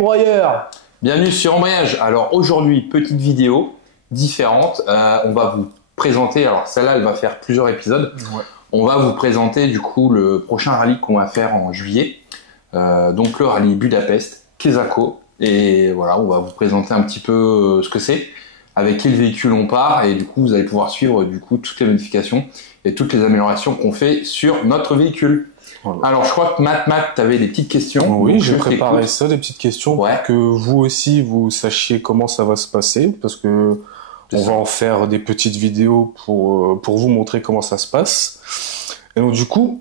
broyeurs. Bienvenue sur Embrayage. Alors aujourd'hui, petite vidéo différente. On va vous présenter, alors celle-là elle va faire plusieurs épisodes. Ouais. On va vous présenter du coup le prochain rallye qu'on va faire en juillet. Donc le rallye Budapest, Quesaco. Et voilà, on va vous présenter un petit peu ce que c'est, avec quel véhicule on part, et du coup vous allez pouvoir suivre du coup toutes les modifications et toutes les améliorations qu'on fait sur notre véhicule. Voilà. Alors je crois que Matt, tu avais des petites questions. Oui, j'ai préparé ça, des petites questions pour que vous aussi vous sachiez comment ça va se passer, parce que on va en faire des petites vidéos pour vous montrer comment ça se passe. Et donc du coup,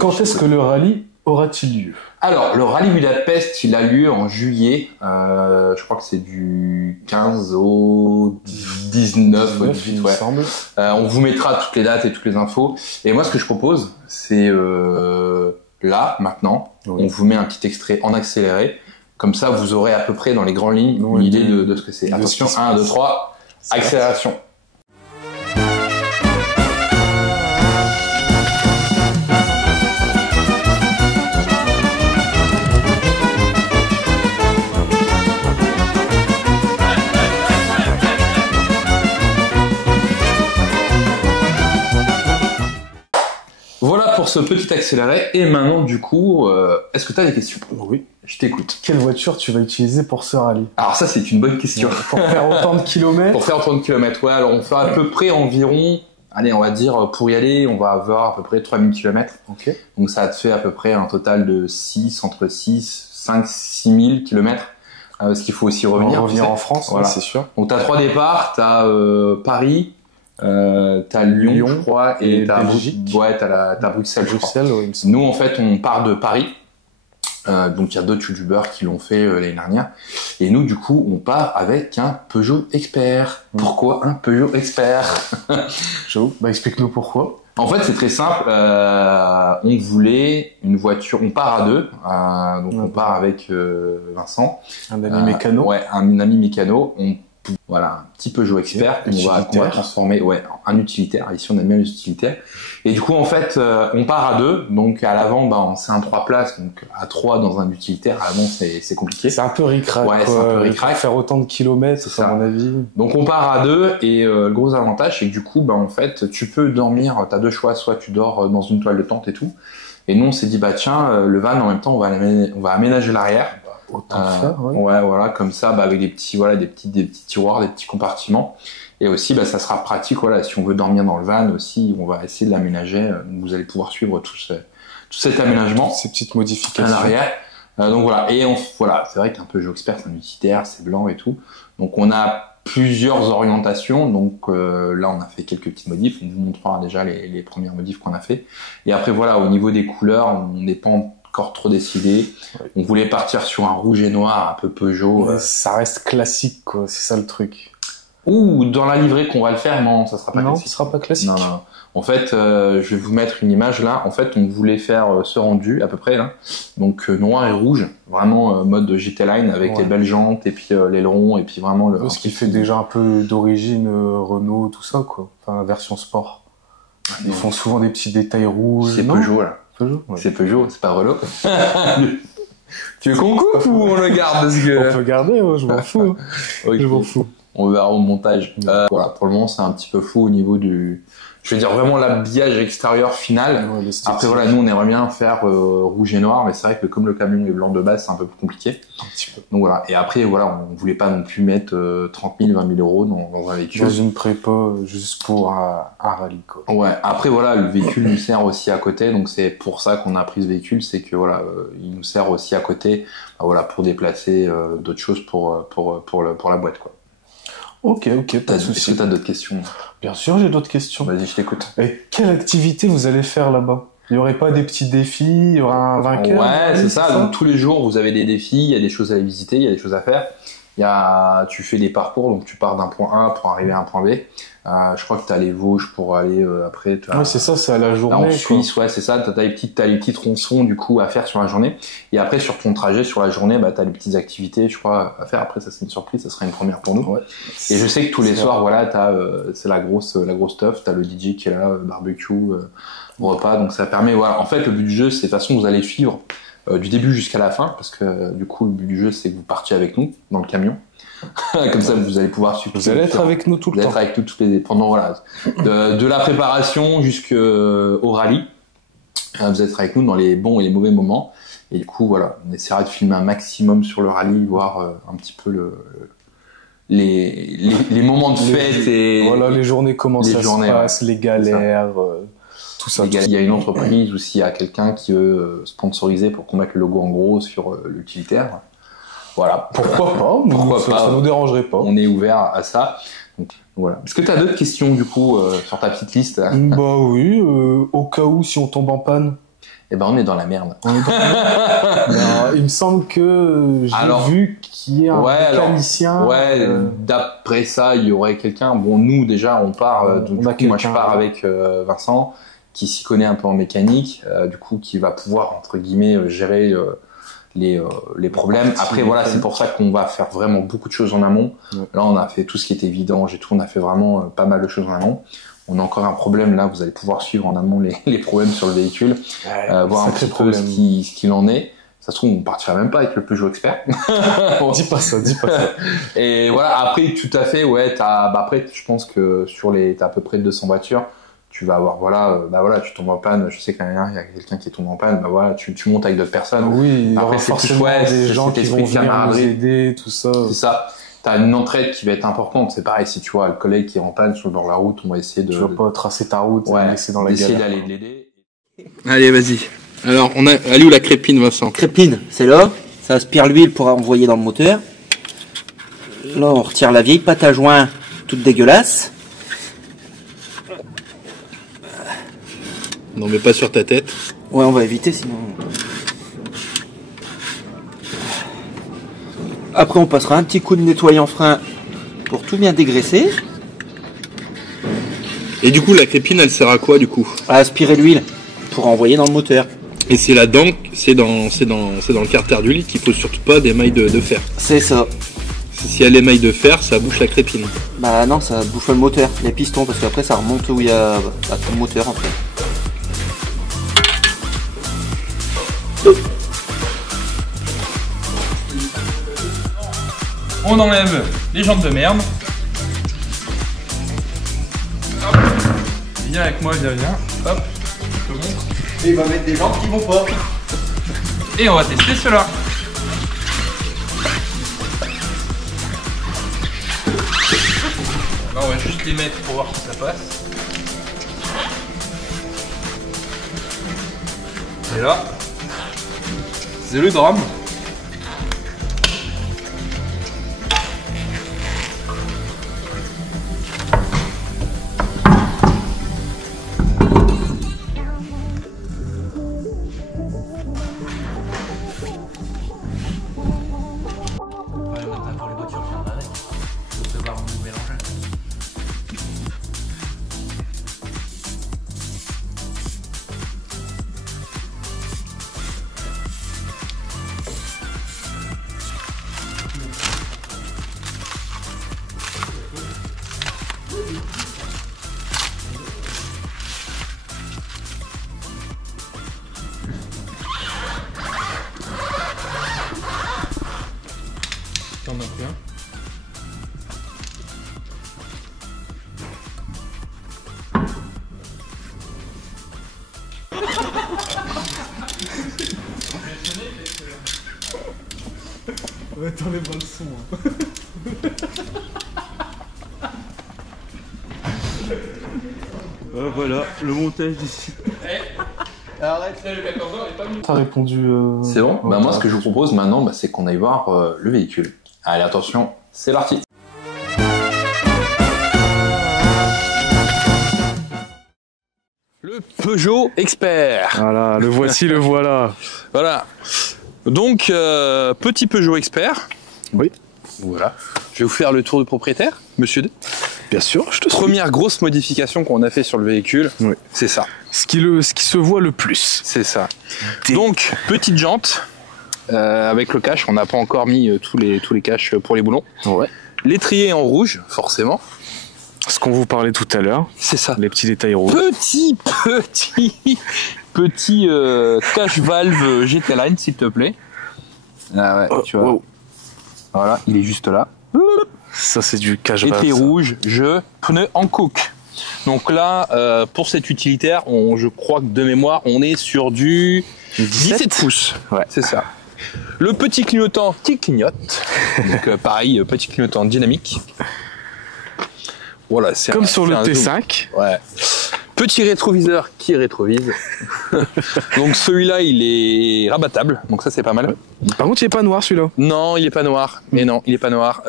quand est-ce que le rallye aura-t-il lieu? Alors, le rallye Budapest, il a lieu en juillet. Je crois que c'est du 15 au 19 au 18, ouais. On vous mettra toutes les dates et toutes les infos. Et moi, ce que je propose, c'est là, maintenant, on vous met un petit extrait en accéléré. Comme ça, vous aurez à peu près dans les grandes lignes une idée de ce que c'est. Attention, 1, 2, 3, accélération. Voilà pour ce petit accéléré. Et maintenant, du coup, est-ce que tu as des questions? Oui. Je t'écoute. Quelle voiture tu vas utiliser pour ce rallye? Alors ça, c'est une bonne question. Pour faire autant de kilomètres? Pour faire autant de kilomètres, ouais. Alors on fait à peu près environ, allez, on va dire, pour y aller, on va avoir à peu près 3000 km. Ok. Donc ça te fait à peu près un total de 5, 6 000 km. Parce qu'il faut aussi revenir. En France, voilà. C'est sûr. Donc tu as 3 départs, tu as Paris, t'as Lyon, je crois, et t'as Bruxelles. Oui, nous, en fait, on part de Paris. Donc, il y a d'autres youtubeurs qui l'ont fait l'année dernière. Et nous, du coup, on part avec un Peugeot Expert. Pourquoi un Peugeot Expert? J'avoue. Bah, explique-nous pourquoi. En fait, c'est très simple. On voulait une voiture. On part à deux. Donc, on part avec Vincent. Un ami mécano. Ouais, un ami mécano. Voilà, un petit Peugeot Expert qu'on va transformer en utilitaire. Ici, on aime bien les utilitaires. Et du coup, en fait, on part à deux. Donc, à l'avant, c'est un 3 places. Donc, à 3 dans un utilitaire, à l'avant, c'est compliqué. C'est un peu ric-rac. Ouais, c'est un peu ric-rac. Faire autant de kilomètres, c'est à mon avis. Donc, on part à deux. Et le gros avantage, c'est que du coup, en fait, tu peux dormir. Tu as deux choix. Soit tu dors dans une toile de tente et tout. Et nous, on s'est dit, tiens, le van, en même temps, on va aménager l'arrière. Autant faire, ouais, voilà, comme ça, avec des petits tiroirs, des petits compartiments. Et aussi, ça sera pratique, voilà, si on veut dormir dans le van aussi, on va essayer de l'aménager. Vous allez pouvoir suivre tout cet aménagement. Ces petites modifications. À l'arrière. Donc voilà. Et voilà, c'est vrai qu'un Peugeot Expert, c'est un utilitaire, c'est blanc et tout. Donc on a plusieurs orientations. Donc là, on a fait quelques petites modifs. On vous montrera déjà les premières modifs qu'on a fait. Et après, voilà, au niveau des couleurs, on n'est pas encore trop décidé. Ouais. On voulait partir sur un rouge et noir, un peu Peugeot. Ça reste classique, quoi. C'est ça le truc. Ou dans la livrée qu'on va le faire, non, ça sera pas classique. Non, ça sera pas classique. Non. En fait, je vais vous mettre une image là. En fait, on voulait faire ce rendu à peu près là. Donc noir et rouge, vraiment mode GT Line avec les belles jantes et puis l'aileron et puis vraiment ce qui fait déjà un peu d'origine Renault, tout ça, quoi. Enfin, version sport. Ils font souvent des petits détails rouges. C'est Peugeot là. C'est Peugeot, c'est pas Renault. Tu veux qu'on coupe ou on le garde parce que... On peut garder, je m'en fous. Okay. Je m'en fous. On verra au montage. Voilà, pour le moment, c'est un petit peu fou au niveau du... Je veux dire vraiment l'habillage extérieur final. Après voilà, nous on aimerait bien faire rouge et noir, mais c'est vrai que comme le camion est blanc de base, c'est un peu plus compliqué. Un petit peu. Donc voilà. Et après voilà, on voulait pas non plus mettre 30 000, 20 000 euros dans un véhicule. Dans une prépa juste pour un rallye, quoi. Ouais. Après voilà, le véhicule nous sert aussi à côté, donc c'est pour ça qu'on a pris ce véhicule, c'est que voilà, il nous sert aussi à côté, voilà, pour déplacer d'autres choses pour la boîte, quoi. Ok, pas de souci. Est-ce que t'as d'autres questions? Bien sûr, j'ai d'autres questions. Vas-y, je t'écoute. Et quelle activité vous allez faire là-bas? Il y aurait pas des petits défis? Il y aura un vainqueur? Ouais, c'est ça. Donc tous les jours, vous avez des défis, il y a des choses à aller visiter, il y a des choses à faire. Tu fais des parcours, donc tu pars d'un point A pour arriver à un point B. Je crois que tu as les Vosges pour aller après. Ouais, c'est ça, c'est à la journée. Là, en Suisse, ouais, c'est ça. T'as les petits tronçons du coup à faire sur la journée. Et après, sur ton trajet, sur la journée, t'as les petites activités, je crois, à faire. Après, ça c'est une surprise, ça sera une première pour nous. Ouais. Et je sais que tous les soirs, voilà, c'est la grosse stuff. T'as le DJ qui est là, barbecue, repas. Donc ça permet, voilà. En fait, le but du jeu, c'est de toute façon, vous allez suivre du début jusqu'à la fin, parce que du coup le but du jeu c'est que vous partiez avec nous dans le camion. Comme ça vous allez pouvoir suivre. Vous allez être avec nous tout le temps. Vous allez être avec nous pendant voilà, de la préparation jusqu'au rallye. Vous êtes avec nous dans les bons et les mauvais moments. Et du coup voilà, on essaiera de filmer un maximum sur le rallye, voir un petit peu les moments de fête et voilà les journées, comment ça se passe, les galères, tout ça. Il y a une entreprise ou s'il y a quelqu'un qui veut sponsoriser pour qu'on mette le logo en gros sur l'utilitaire. Voilà. Pourquoi pas? Ça nous dérangerait pas. On est ouvert à ça. Donc, voilà. Est-ce que tu as d'autres questions du coup sur ta petite liste? Bah oui, au cas où si on tombe en panne. Eh ben on est dans la merde. Non, il me semble que j'ai vu qu'il y a un mécanicien. D'après ça, il y aurait quelqu'un. Bon, nous déjà, on part. Moi, je pars avec Vincent, qui s'y connaît un peu en mécanique, du coup, qui va pouvoir entre guillemets gérer les problèmes. Après, voilà, c'est pour ça qu'on va faire vraiment beaucoup de choses en amont. Ouais. Là, on a fait tout ce qui était vidange et tout. On a fait vraiment pas mal de choses en amont. On a encore un problème là, vous allez pouvoir suivre en amont les problèmes sur le véhicule, voir un petit peu ce qu'il en est. Ça se trouve, on partira même pas avec le Peugeot Expert. Dis pas ça. Et voilà, après, tout à fait, ouais, après, je pense que t'as à peu près 200 voitures, tu vas avoir, tu tombes en panne. Je sais que l'année dernière, il y a quelqu'un qui est tombé en panne, tu montes avec d'autres personnes. Oui, après, c'est forcément des gens qui vont venir nous aider, tout ça. C'est ça. T'as une entraide qui va être importante. C'est pareil, si tu vois le collègue qui est en panne sur le bord de la route, on va essayer de... Tu vas pas tracer ta route, laisser dans la galère. Essayer d'aller l'aider. Allez, vas-y. Alors, elle est où la crépine, Vincent? Crépine, c'est là. Ça aspire l'huile pour envoyer dans le moteur. Là, on retire la vieille pâte à joint toute dégueulasse. Non, mais pas sur ta tête. Ouais, on va éviter sinon... Après, on passera un petit coup de nettoyant frein pour tout bien dégraisser. Et du coup, la crépine, elle sert à quoi, du coup? À aspirer l'huile pour envoyer dans le moteur. Et c'est là-dedans, c'est dans le carter d'huile qu'il faut surtout pas des mailles de fer. C'est ça. Si elle est mailles de fer, ça bouche la crépine. Bah non, ça bouche le moteur, les pistons, parce qu'après ça remonte où il y a tout le moteur en fait. On enlève les jantes de merde. Hop. Viens avec moi, viens. Hop, je te montre. Et il va mettre des jantes qui vont pas. Et on va tester cela. Là, on va juste les mettre pour voir si ça passe. Et là, c'est le drame. T'en as pris un. Ouais, t'enlèveras le son. Voilà, le montage d'ici. Arrête, là, le 14 ans est pas venu. T'as répondu... C'est bon. Bah moi, ce que je vous propose maintenant, c'est qu'on aille voir le véhicule. Allez, attention, c'est parti. Le Peugeot Expert. Voilà, le voici, le voilà. Voilà. Donc, petit Peugeot Expert. Oui. Voilà. Je vais vous faire le tour du propriétaire, monsieur D. Bien sûr, je te suis. Première grosse modification qu'on a fait sur le véhicule, oui. C'est ça. Ce qui se voit le plus. C'est ça. Donc, petite jante, avec le cache, on n'a pas encore mis tous les caches pour les boulons. Ouais. L'étrier en rouge, forcément. Ce qu'on vous parlait tout à l'heure. C'est ça. Les petits détails rouges. Petit Petit cache valve GT Line, s'il te plaît. Ah ouais, tu vois. Voilà, il est juste là. Ça, c'est du cache valve. Été rouge, pneu en coque. Donc là, pour cet utilitaire, je crois que de mémoire, on est sur du 17 pouces. Ouais, c'est ça. Le petit clignotant qui clignote. Donc pareil, petit clignotant dynamique. Voilà, c'est comme sur le T5. Ouais. Petit rétroviseur qui rétrovise. Donc celui-là, il est rabattable. Donc ça, c'est pas mal. Par contre, il est pas noir celui-là. Non, il est pas noir. Mais non, il est pas noir.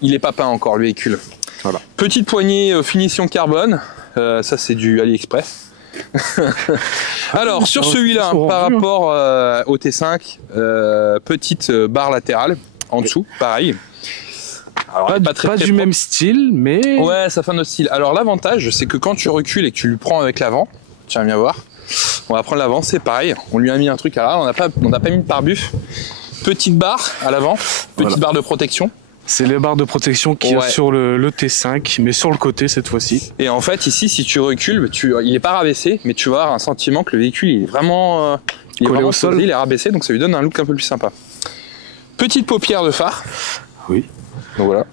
Il est pas peint encore le véhicule. Voilà. Petite poignée finition carbone. Ça, c'est du AliExpress. Alors sur celui-là, par rapport au T5, petite barre latérale en dessous, pareil. Alors, pas du même style, mais ouais, ça fait un autre style. Alors l'avantage, c'est que quand tu recules et que tu le prends avec l'avant, tu vas bien voir. On va prendre l'avant, c'est pareil. On lui a mis un truc à l'arrière, on n'a pas mis de pare-buff. Petite barre à l'avant, petite barre de protection. C'est les barres de protection qu'il y a sur le T5, mais sur le côté cette fois-ci. Et en fait, ici, si tu recules, il est pas rabaissé, mais tu vas avoir un sentiment que le véhicule il est vraiment, collé au sol. Il est rabaissé, donc ça lui donne un look un peu plus sympa. Petite paupière de phare. Oui. Donc voilà.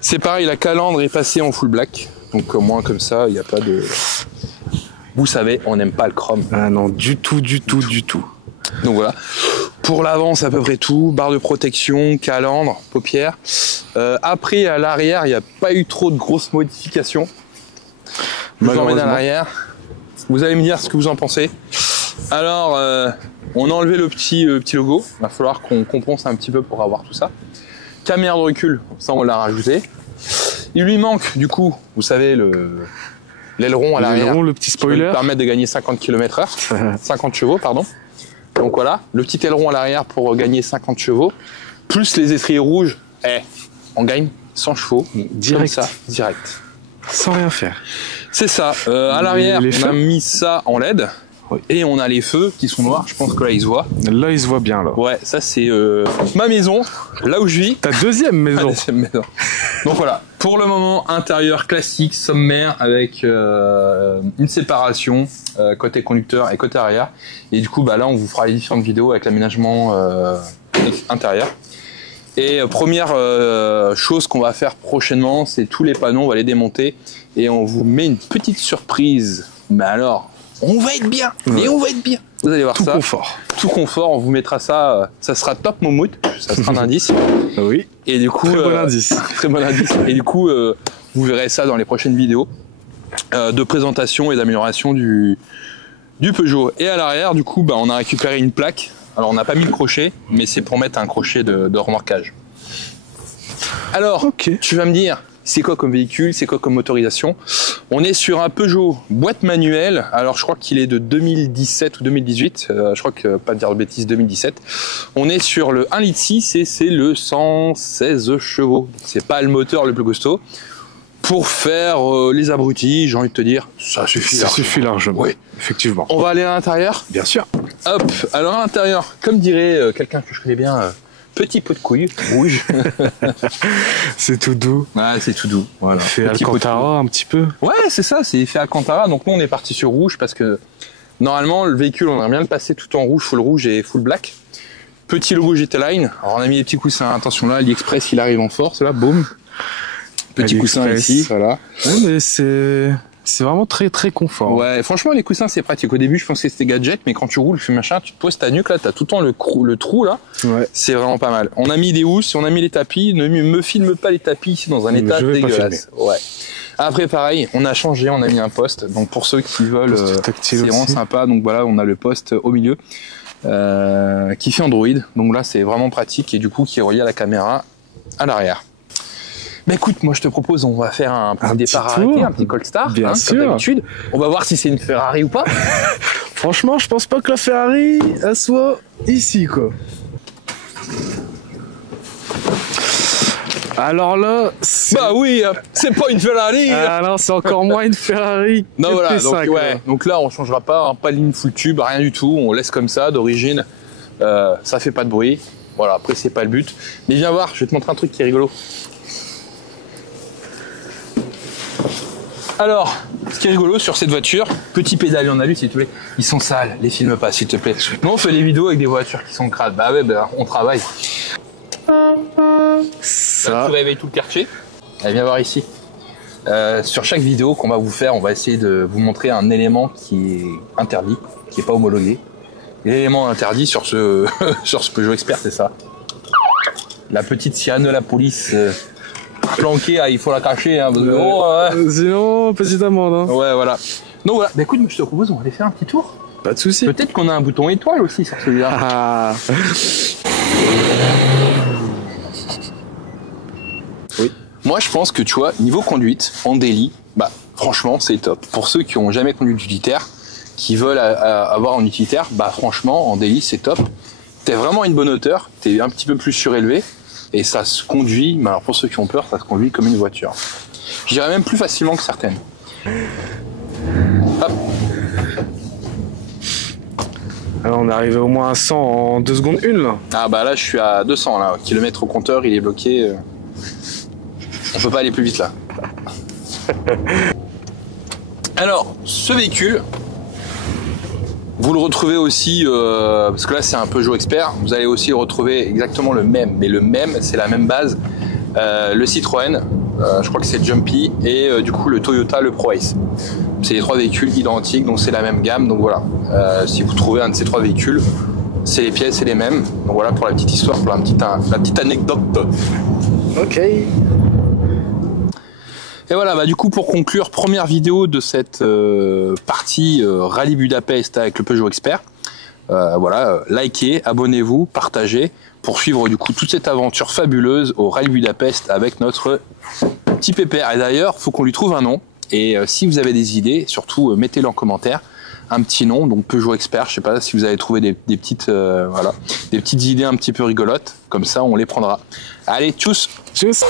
C'est pareil, la calandre est passée en full black, donc au moins comme ça, il n'y a pas de. Vous savez, on n'aime pas le chrome. Ah non, du tout. Donc voilà. Pour l'avant, c'est à peu près tout. Barre de protection, calandre, paupières. Après, à l'arrière, il n'y a pas eu trop de grosses modifications. Je vous emmène à l'arrière. Vous allez me dire ce que vous en pensez. Alors, on a enlevé le petit logo. Il va falloir qu'on compense un petit peu pour avoir tout ça. Caméra de recul, ça on l'a rajouté. Il lui manque, du coup, vous savez, l'aileron à l'arrière. Le petit spoiler. Qui va lui permettre de gagner 50 km/h. 50 chevaux, pardon. Donc voilà, le petit aileron à l'arrière pour gagner 50 chevaux, plus les étriers rouges, on gagne 100 chevaux, direct. Comme ça, direct. Sans rien faire. C'est ça, à l'arrière, on a mis ça en LED, et on a les feux qui sont noirs, je pense que là, ils se voient. Là, ils se voient bien, là. Ouais, ça c'est ma maison, là où je vis. Ta deuxième maison. Donc voilà, pour le moment, intérieur classique, sommaire, avec une séparation côté conducteur et côté arrière. Et du coup, là, on vous fera les différentes vidéos avec l'aménagement intérieur. Et première chose qu'on va faire prochainement, c'est tous les panneaux, on va les démonter et on vous met une petite surprise. Mais alors, on va être bien, mais on va être bien. Vous allez voir tout ça. Confort. Tout confort, on vous mettra ça, ça sera top moumoute, ça sera un indice. Oui. Et du coup, très bon indice. Très bon indice. Et du coup, vous verrez ça dans les prochaines vidéos de présentation et d'amélioration du Peugeot. Et à l'arrière, du coup, on a récupéré une plaque. Alors, on n'a pas mis le crochet, mais c'est pour mettre un crochet de remorquage. Alors, tu vas me dire, c'est quoi comme véhicule, c'est quoi comme motorisation? On est sur un Peugeot boîte manuelle. Alors, je crois qu'il est de 2017 ou 2018. Je crois que, pas dire de bêtises, 2017. On est sur le 1,6 litre et c'est le 116 chevaux. C'est pas le moteur le plus costaud. Pour faire les abrutis, j'ai envie de te dire, ça suffit. Ça suffit largement. Oui, effectivement. On va aller à l'intérieur. Bien sûr. Hop. Alors à l'intérieur, comme dirait quelqu'un que je connais bien, petit pot de couille rouge. C'est tout doux. Ouais, c'est tout doux. Voilà. Fait Alcantara un petit peu. Ouais, c'est ça. C'est fait Alcantara. Donc nous, on est parti sur rouge parce que normalement, le véhicule, on aimerait bien le passer tout en rouge, full rouge et full black. Petit logo GT Line. Alors on a mis les petits coussins. Attention là, AliExpress, il arrive en force. Là, boum. Petit coussin ici, voilà. Ouais, mais c'est vraiment très très confort. Ouais, franchement les coussins c'est pratique. Au début je pensais que c'était gadget, mais quand tu roules, machin, tu te poses ta nuque là, t'as tout le temps le trou là. Ouais. C'est vraiment pas mal. On a mis des housses, on a mis les tapis. Ne me filme pas les tapis ici dans un état dégueulasse. Ouais. Après pareil, on a changé, on a mis un poste. Donc pour ceux qui veulent, c'est vraiment sympa. Donc voilà, on a le poste au milieu qui fait Android. Donc là c'est vraiment pratique et du coup qui est relié à la caméra à l'arrière. Mais écoute, moi je te propose, on va faire un petit départ arrêté, un petit cold start, bien sûr. Comme d'habitude. On va voir si c'est une Ferrari ou pas. Franchement, je pense pas que la Ferrari elle soit ici, quoi. Alors là, bah oui, c'est pas une Ferrari. Ah non, c'est encore moins une Ferrari. Non voilà, T5, donc, ouais. Donc là on changera pas, pas de ligne full tube, rien du tout. On laisse comme ça d'origine. Ça fait pas de bruit. Voilà, après c'est pas le but. Mais viens voir, je vais te montrer un truc qui est rigolo. Alors, ce qui est rigolo sur cette voiture, petit pédalier en alu s'il te plaît, ils sont sales, les filme pas s'il te plaît. Nous on fait les vidéos avec des voitures qui sont crades, bah ouais, bah, on travaille. Ça. Tu réveilles tout le quartier. Allez, viens voir ici. Sur chaque vidéo qu'on va vous faire, on va essayer de vous montrer un élément qui est interdit, qui n'est pas homologué. L'élément interdit sur ce, sur ce Peugeot Expert, c'est ça. La petite sirène de la police planquée, il faut la cacher. Hein, parce que, sinon, petite amende. Hein. Ouais, voilà. Donc voilà, bah, écoute, je te propose, on va aller faire un petit tour. Pas de soucis. Peut-être qu'on a un bouton étoile aussi sur celui-là. Ah. Oui. Moi, je pense que tu vois, niveau conduite, en daily, bah, franchement, c'est top. Pour ceux qui n'ont jamais conduit d'utilitaire, qui veulent avoir un utilitaire, bah, franchement, en daily, c'est top. T'es vraiment à une bonne hauteur, t'es un petit peu plus surélevé, et ça se conduit, mais alors pour ceux qui ont peur, ça se conduit comme une voiture. Je dirais même plus facilement que certaines. Hop. Alors on est arrivé au moins à 100 en 2 secondes 1 là. Ah bah là je suis à 200 là, kilomètre au compteur, il est bloqué. On peut pas aller plus vite là. Alors, ce véhicule, vous le retrouvez aussi, parce que là c'est un Peugeot Expert, vous allez aussi retrouver exactement le même, mais le même, c'est la même base, le Citroën, je crois que c'est Jumpy, et du coup le Toyota, le ProAce. C'est les 3 véhicules identiques, donc c'est la même gamme, donc voilà. Si vous trouvez un de ces 3 véhicules, c'est les pièces, c'est les mêmes. Donc voilà pour la petite histoire, pour la petite anecdote. Ok. Et voilà, bah du coup pour conclure, première vidéo de cette partie Rallye Budapest avec le Peugeot Expert. Voilà, likez, abonnez-vous, partagez pour suivre du coup toute cette aventure fabuleuse au Rallye Budapest avec notre petit pépère. Et d'ailleurs, faut qu'on lui trouve un nom. Et si vous avez des idées, surtout mettez-le en commentaire. Un petit nom, donc Peugeot Expert. Je sais pas si vous avez trouvé des petites, voilà, des petites idées un petit peu rigolotes. Comme ça, on les prendra. Allez, tchuss. Tchuss.